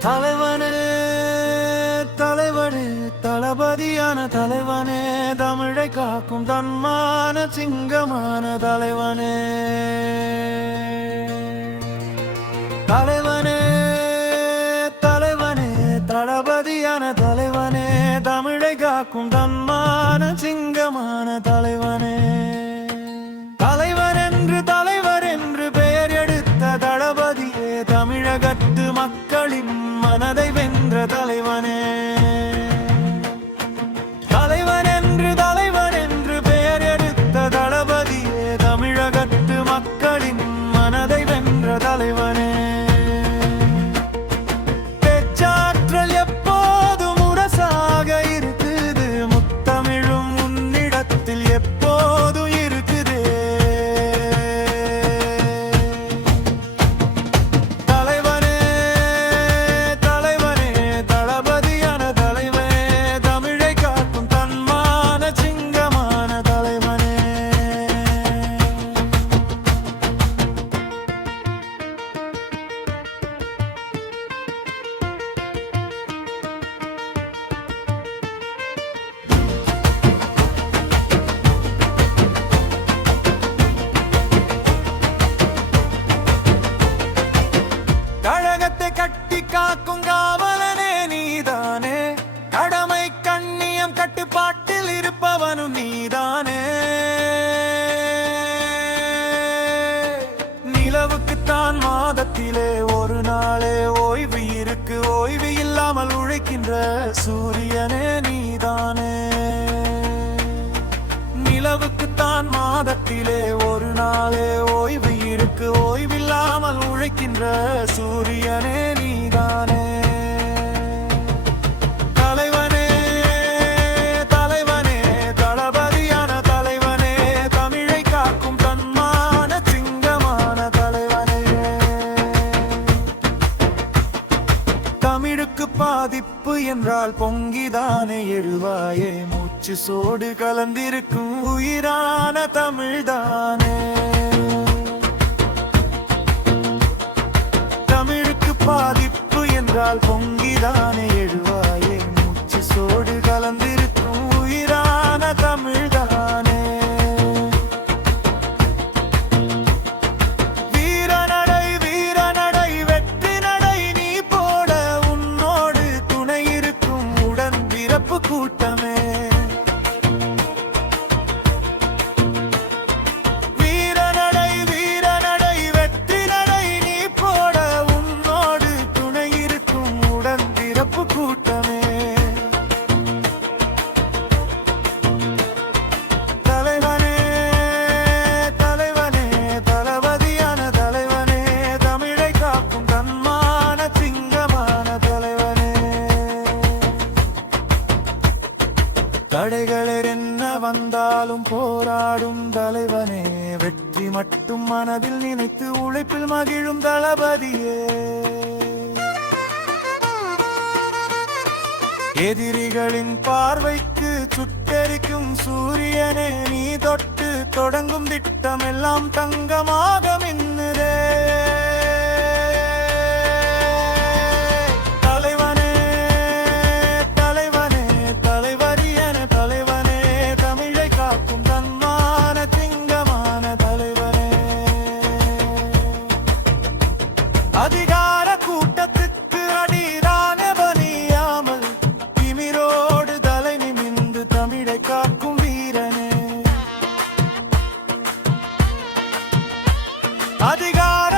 தலைவனே தலைவனே தளபதியான தலைவனே தமிழை காக்கும் தன்மான சிங்கமான தலைவனே தலைவனே தலைவனே தளபதியான தலைவனே தமிழை காக்கும் தன்மான சிங்கமான தலைவனே தலைவர் என்று பெயர் எடுத்த தளபதியே தமிழகத்து மக்களின் மனதை வென்ற தலைவனே தலைவர் என்று பெயர் எடுத்த தளபதியே தமிழகத்து மக்களின் மனதை வென்ற தலைவனே பேச்சாற்றல் எப்போதும் முரசாக இருக்குது முத்தமிழும் உன்னிடத்தில் எப்போதும் இருக்குது தலைவனே தளபதியான தலைவனே தமிழை காக்கும் தன்மான சிங்கமான தலைவனே கழகத்தை கட்டி காக்கும் காவலனே நீதானே கடமை கண்ணியம் கட்டுப்பாட்டில் இருப்பவனும் நீதானே நிலவுக்குத்தான் மாதத்திலே ஒரு நாளே ஓய்வு இருக்கு ஓய்வு இல்லாமல் உழைக்கின்ற சூரியனே நீதானே நிலவுக்குத்தான் மாதத்திலே ஒரு நாளே ஓய்வு இருக்கு ஓய்வில்லாமல் உழைக்கின்ற சூரியனே நீதானே தலைவனே தளபதியான தலைவனே தமிழை காக்கும் தன்மான சிங்கமான தலைவனே தமிழுக்கு பாதிப்பு என்றால் பொங்கிதானே எழுவாயே மூச்சு சோடு கலந்திருக்கும் உயிரான தமிழ்தானே தமிழுக்கு பாதிப்பு என்றால் பொங்கிதானே எழுவாயே மூச்சு சோடு கலந்திருக்கும் உயிரான தமிழ்தானே வீரநடை வெற்றி நடை நீ போட உன்னோடு துணை இருக்கும் உடன் பிறப்பு கூட்டமே வீரநடை வெற்றி நடை நீ போட உன்னோடு துணை இருக்கும் உடன் பிறப்பு கூட்டமே தலைவனே தளபதியான தலைவனே தமிழை காக்கும் தன்மான சிங்கமான தலைவனே தடைகள் என்ன வந்தாலும் போராடும் தலைவனே வெற்றி மட்டும் மனதில் நினைத்து உழைப்பில் மகிழும் தளபதியே எதிரிகளின் பார்வைக்கு சுட்டெரிக்கும் சூரியனே நீ தொட்டு தொடங்கும் திட்டம் எல்லாம் தங்கமாக மின்னுதே தலைவனே தலைவரியான தலைவனே தமிழை காக்கும் தன்மான சிங்கமான தலைவனே அதிகார கூட்டத்துக்கு அடிதான பலியாமல் திமிரோடு தலை நிமிந்து தமிழை காக்கும் வீரனே அதிகார